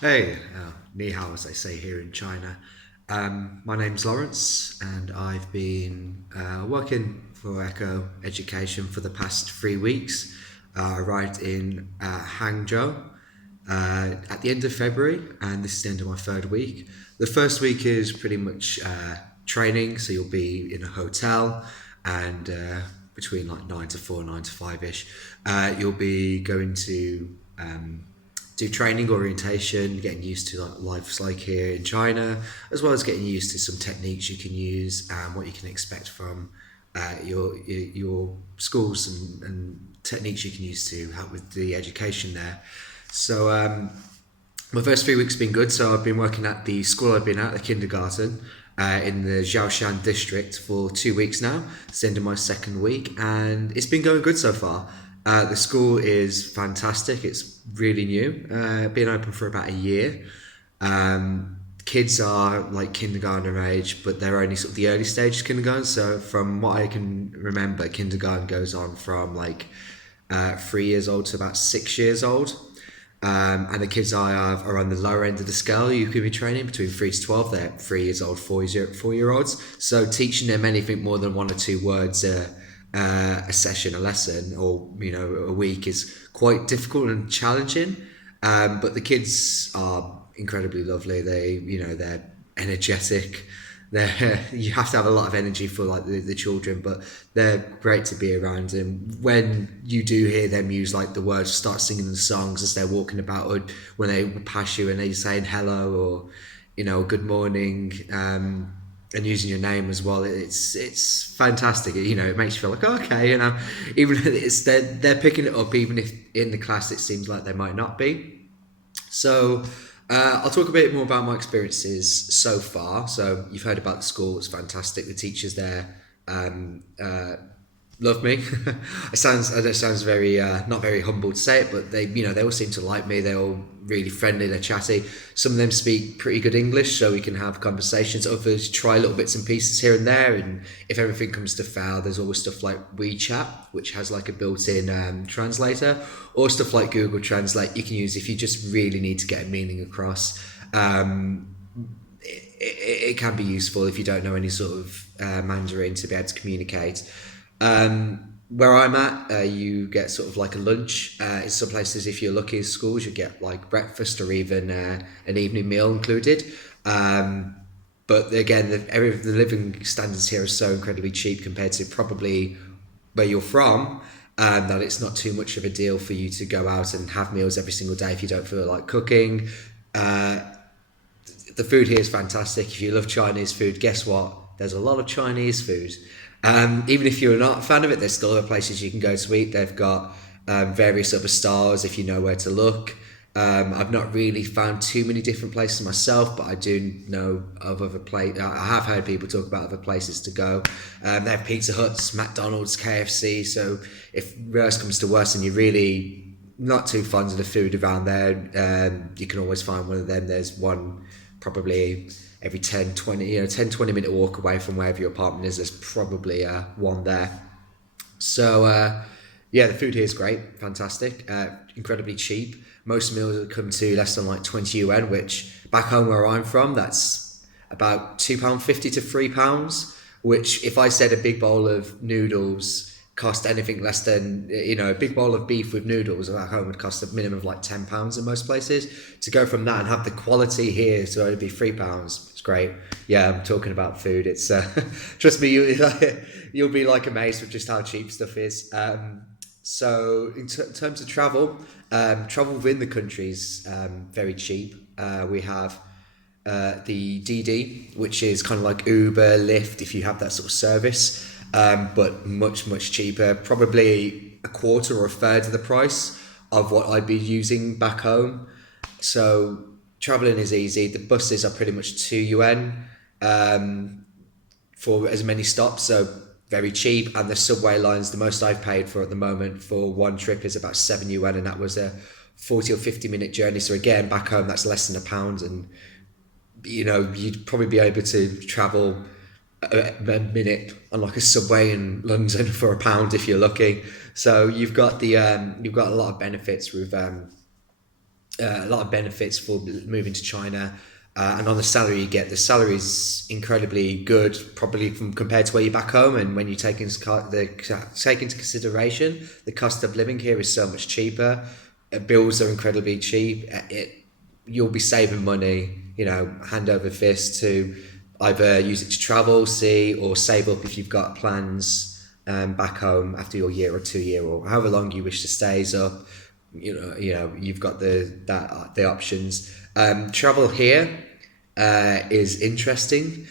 Hey, ni hao, as they say here in China. My name's Laurence, and I've been working for Echo Education for the past 3 weeks. I arrived in Hangzhou at the end of February, and this is the end of my third week. The first week is pretty much training, so you'll be in a hotel, and between like 9 to 4, 9 to 5 ish, you'll be going to do training orientation, getting used to like life's like here in China, as well as getting used to some techniques you can use and what you can expect from your schools and techniques you can use to help with the education there. So my first 3 weeks have been good. So I've been working at the school I've been at, the kindergarten, in the Zhaoshan district for 2 weeks now. It's the end of my second week, and it's been going good so far. The school is fantastic. It's really new, been open for about a year. Kids are like kindergarten age, but they're only sort of the early stage kindergarten. So from what I can remember, kindergarten goes on from like 3 years old to about 6 years old. And the kids I have are on the lower end of the scale. You could be training between 3 to 12. They're 3 years old, 4 year olds. So teaching them anything more than one or two words a session, a lesson, or a week is quite difficult and challenging. But the kids are incredibly lovely. They're energetic. You have to have a lot of energy for like the children, but they're great to be around. And when you do hear them use like the words, start singing the songs as they're walking about, or when they pass you and they're saying hello or good morning, and using your name as well, it's fantastic. It makes you feel like, oh, okay, even if they're picking it up, even if in the class it seems like they might not be. So I'll talk a bit more about my experiences so far. So you've heard about the school; it's fantastic. The teachers there love me. It sounds very not very humble to say it, but they all seem to like me. They're all really friendly. They're chatty. Some of them speak pretty good English, so we can have conversations. Others try little bits and pieces here and there, and if everything comes to fail, there's always stuff like WeChat, which has like a built-in translator, or stuff like Google Translate you can use if you just really need to get a meaning across. It can be useful if you don't know any sort of Mandarin to be able to communicate. Where I'm at, you get sort of like a lunch. In some places, if you're lucky in schools, you get like breakfast or even an evening meal included. But again, the living standards here are so incredibly cheap compared to probably where you're from, that it's not too much of a deal for you to go out and have meals every single day if you don't feel like cooking. Uh, the food here is fantastic. If you love Chinese food, guess what? There's a lot of Chinese food. Even if you're not a fan of it, there's still other places you can go to eat. They've got various other stars if you know where to look. I've not really found too many different places myself, but I do know of other places. I have heard people talk about other places to go. They have Pizza Huts, McDonald's, KFC. So if worse comes to worse and you're really not too fond of the food around there, you can always find one of them. There's one probably every 10 20 minute walk away from wherever your apartment is. There's probably one there. So yeah, the food here is great, fantastic, incredibly cheap. Most meals come to less than like 20 yuan, which back home where I'm from, that's about £2.50 to £3. Which, if I said a big bowl of noodles cost anything less than a big bowl of beef with noodles at home would cost a minimum of like £10 in most places. To go from that and have the quality here to only be £3, it's great. Yeah, I'm talking about food. It's trust me, you'll be like amazed with just how cheap stuff is. So in terms of travel, travel within the country is very cheap. We have the DD, which is kind of like Uber, Lyft, if you have that sort of service, but much, much cheaper, probably a quarter or a third of the price of what I'd be using back home. So traveling is easy. The buses are pretty much 2 yuan for as many stops, so very cheap. And the subway lines, the most I've paid for at the moment for one trip is about 7 yuan, and that was a 40 or 50-minute journey. So again, back home, that's less than a pound, and you'd probably be able to travel a minute on like a subway in London for a pound if you're lucky. So you've got a lot of benefits with a lot of benefits for moving to China. And on the salary you get, the salary is incredibly good, probably from compared to where you're back home. And when you take into consideration the cost of living here is so much cheaper, bills are incredibly cheap. You'll be saving money, hand over fist to either use it to travel, see, or save up if you've got plans back home after your year or 2 year or however long you wish to stay up. You've got the options. Travel here is interesting.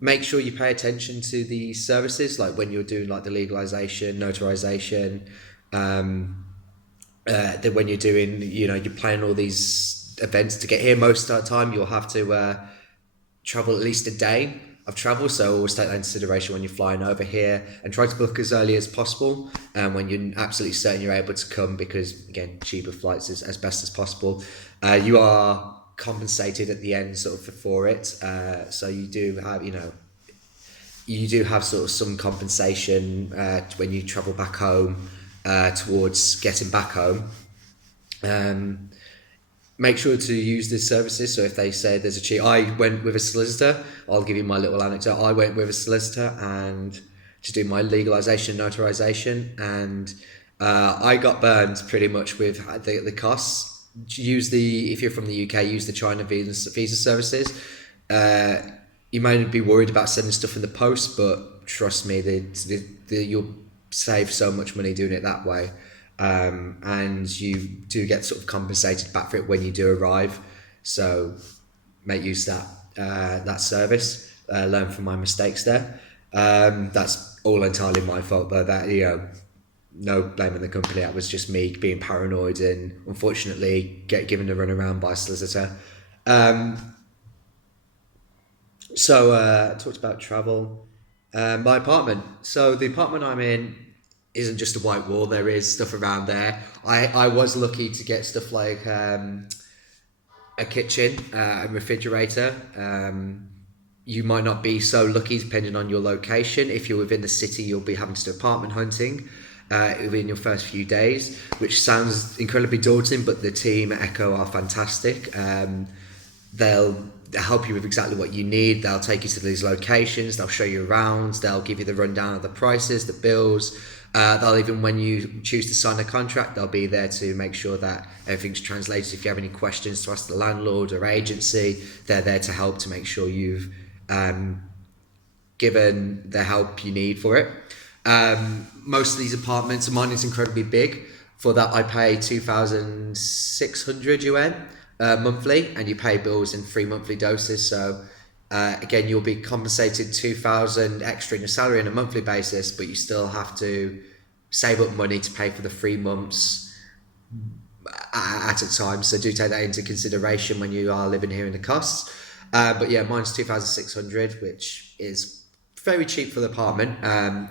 Make sure you pay attention to the services, like when you're doing like the legalization, notarization. That when you're doing, you're planning all these events to get here. Most of the time, you'll have to travel at least a day of travel, so always take that into consideration when you're flying over here, and try to book as early as possible when you're absolutely certain you're able to come, because again, cheaper flights is as best as possible. You are compensated at the end sort of for it, so you do have sort of some compensation when you travel back home towards getting back home. Make sure to use the services. So if they say there's a cheat, I went with a solicitor. I'll give you my little anecdote. I went with a solicitor and to do my legalization notarization, and I got burned pretty much with the costs. If you're from the UK, use the China visa services. You might be worried about sending stuff in the post, but trust me, you'll save so much money doing it that way. And you do get sort of compensated back for it when you do arrive. So make use of that service. Learn from my mistakes there. That's all entirely my fault, though. That no blaming the company. That was just me being paranoid and unfortunately get given a run around by a solicitor. So I talked about travel. My apartment. So the apartment I'm in isn't just a white wall. There is stuff around there. I was lucky to get stuff like a kitchen, a refrigerator. You might not be so lucky depending on your location. If you're within the city, you'll be having to do apartment hunting within your first few days, which sounds incredibly daunting, but the team at Echo are fantastic. They'll help you with exactly what you need. They'll take you to these locations. They'll show you around. They'll give you the rundown of the prices, the bills. They'll even, when you choose to sign a contract, they'll be there to make sure that everything's translated. If you have any questions to ask the landlord or agency, they're there to help to make sure you've given the help you need for it. Most of these apartments, mine is incredibly big. For that, I pay 2,600 yuan monthly, and you pay bills in 3 monthly doses. So again, you'll be compensated 2,000 extra in your salary on a monthly basis, but you still have to save up money to pay for the 3 months at a time. So do take that into consideration when you are living here in the costs. But yeah, mine's 2,600, which is very cheap for the apartment.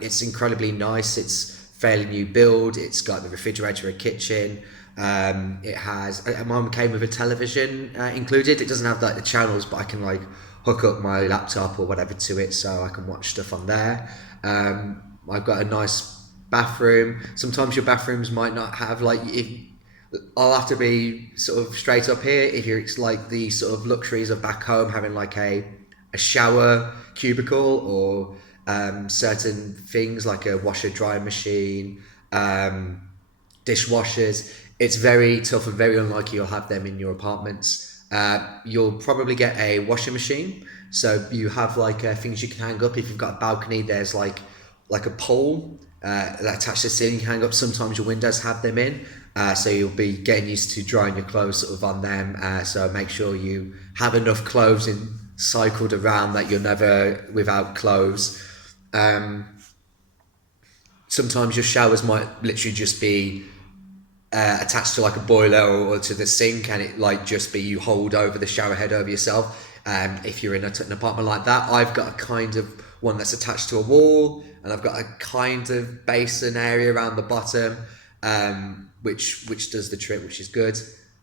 It's incredibly nice. It's fairly new build. It's got the refrigerator, a kitchen. It has. Mine came with a television included. It doesn't have like the channels, but I can like hook up my laptop or whatever to it, so I can watch stuff on there. I've got a nice bathroom. Sometimes your bathrooms might not have I'll have to be sort of straight up here. If it's like the sort of luxuries of back home, having like a shower cubicle or certain things like a washer dryer machine, dishwashers, it's very tough and very unlikely you'll have them in your apartments. You'll probably get a washing machine, so you have like things you can hang up. If you've got a balcony, there's like a pole that attached to the ceiling you can hang up. Sometimes your windows have them in, so you'll be getting used to drying your clothes sort of on them. So make sure you have enough clothes cycled around that you're never without clothes. Sometimes your showers might literally just be attached to like a boiler or to the sink, and it like just be you hold over the shower head over yourself. If you're in an apartment like that, I've got a kind of one that's attached to a wall, and I've got a kind of basin area around the bottom, which does the trick, which is good.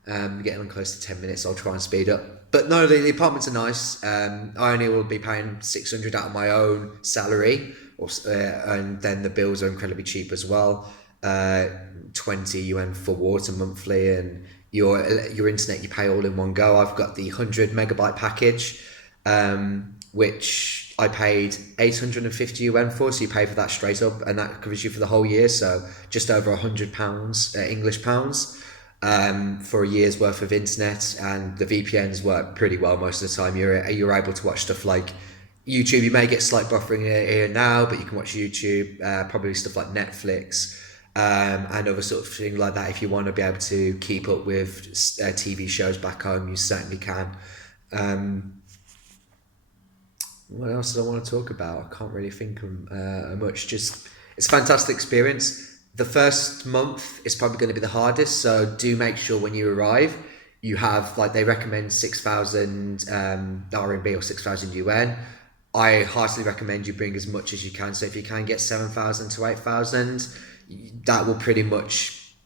Getting on close to 10 minutes, I'll try and speed up. But no, the apartments are nice. I only will be paying 600 out of my own salary, and then the bills are incredibly cheap as well. 20 yuan for water monthly, and your internet you pay all in one go. I've got the 100 megabyte package, which I paid 850 UN for, so you pay for that straight up, and that covers you for the whole year. So just over £100 English pounds, for a year's worth of internet, and the VPNs work pretty well most of the time. You're able to watch stuff like YouTube. You may get slight buffering here and now, but you can watch YouTube, probably stuff like Netflix, and other sort of thing like that. If you want to be able to keep up with TV shows back home, you certainly can. Um, what else did I want to talk about? I can't really think of much. Just it's a fantastic experience. The first month is probably going to be the hardest, so do make sure when you arrive you have, like, they recommend 6,000 RMB or 6,000 UN. I heartily recommend you bring as much as you can. So if you can get 7,000 to 8,000, that will pretty much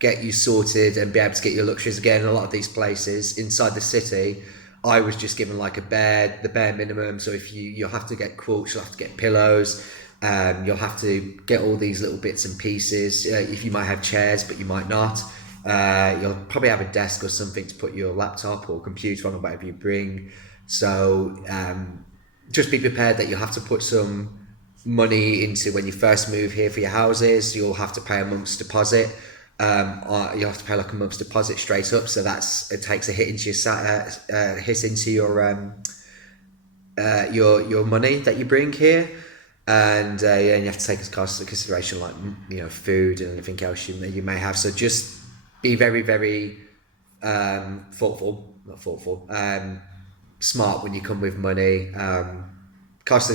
get you sorted and be able to get your luxuries. Again, a lot of these places inside the city, I was just given like a bed, the bare minimum. So if you'll have to get quilts, you'll have to get pillows, you'll have to get all these little bits and pieces. If you might have chairs, but you might not. You'll probably have a desk or something to put your laptop or computer on, or whatever you bring. So just be prepared that you'll have to put some money into when you first move here for your houses. You'll have to pay a month's deposit. You'll have to pay like a month's deposit straight up. So it takes a hit into your money that you bring here, and yeah, and you have to take into consideration, like, food and anything else you may have. So just be very, very smart when you come with money. The cost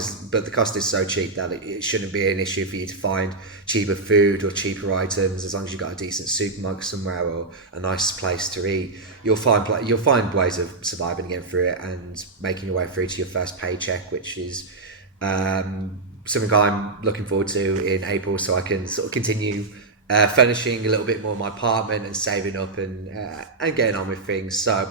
is so cheap that it shouldn't be an issue for you to find cheaper food or cheaper items, as long as you've got a decent supermarket somewhere or a nice place to eat. You'll find ways of surviving and getting through it and making your way through to your first paycheck, which is something I'm looking forward to in April, so I can sort of continue furnishing a little bit more of my apartment and saving up and getting on with things. So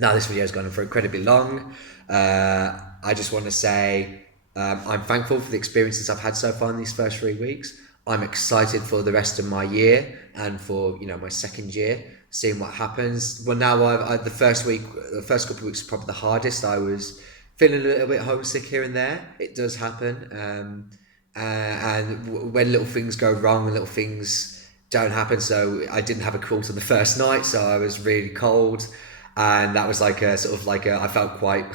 now this video has gone on for incredibly long. I just want to say I'm thankful for the experiences I've had so far in these first 3 weeks. I'm excited for the rest of my year and for my second year, seeing what happens. Well, now the first couple of weeks were probably the hardest. I was feeling a little bit homesick here and there. It does happen, and when little things go wrong and little things don't happen. So I didn't have a quilt on the first night, so I was really cold, and that was like I felt quite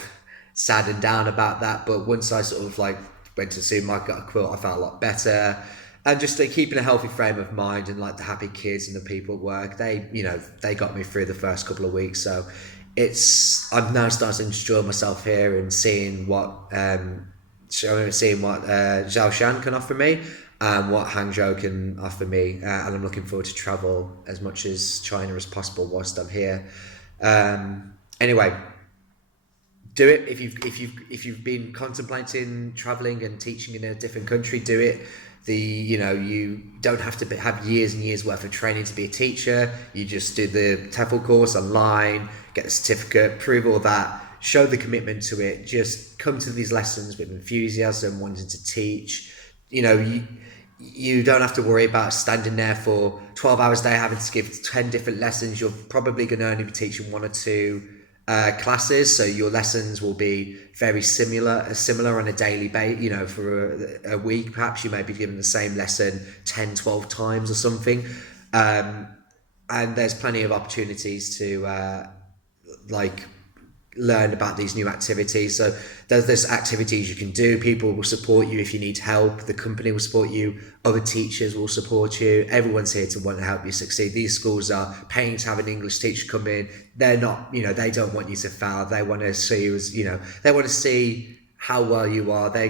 sad and down about that. But once I sort of like went to the supermarket, got a quilt, I felt a lot better. And just keeping a healthy frame of mind, and like the happy kids and the people at work, they got me through the first couple of weeks. So I'm now starting to enjoy myself here and seeing what Zhaoshan can offer me and what Hangzhou can offer me, and I'm looking forward to travel as much as China as possible whilst I'm here. Anyway, do it. If you've been contemplating traveling and teaching in a different country, do it. You don't have to have years and years worth of training to be a teacher. You just do the TEFL course online, get the certificate, prove all that, show the commitment to it. Just come to these lessons with enthusiasm, wanting to teach. You don't have to worry about standing there for 12 hours a day having to give 10 different lessons. You're probably going to only be teaching one or two classes, so your lessons will be very similar on a daily basis. For a week perhaps you may be given the same lesson 10-12 times or something, and there's plenty of opportunities to learn about these new activities. So there's activities you can do. People will support you if you need help. The company will support you. Other teachers will support you. Everyone's here to want to help you succeed. These schools are paying to have an English teacher come in. They're not, they don't want you to fail. They want to see you as, they want to see how well you are. They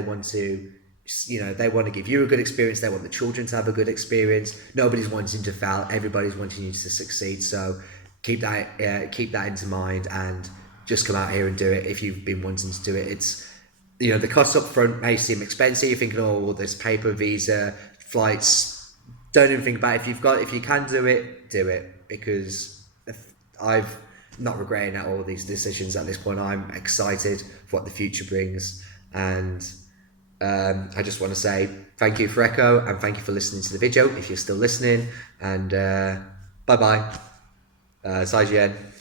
want to, they want to give you a good experience. They want the children to have a good experience. Nobody's wanting to fail. Everybody's wanting you to succeed. So keep that into mind and just come out here and do it if you've been wanting to do it. It's, the costs up front may seem expensive. You're thinking, oh, well, there's paper, visa, flights. Don't even think about it. If you can do it, because I'm not regretting all these decisions at this point. I'm excited for what the future brings. And I just want to say thank you for Echo, and thank you for listening to the video if you're still listening, and bye-bye. 再见。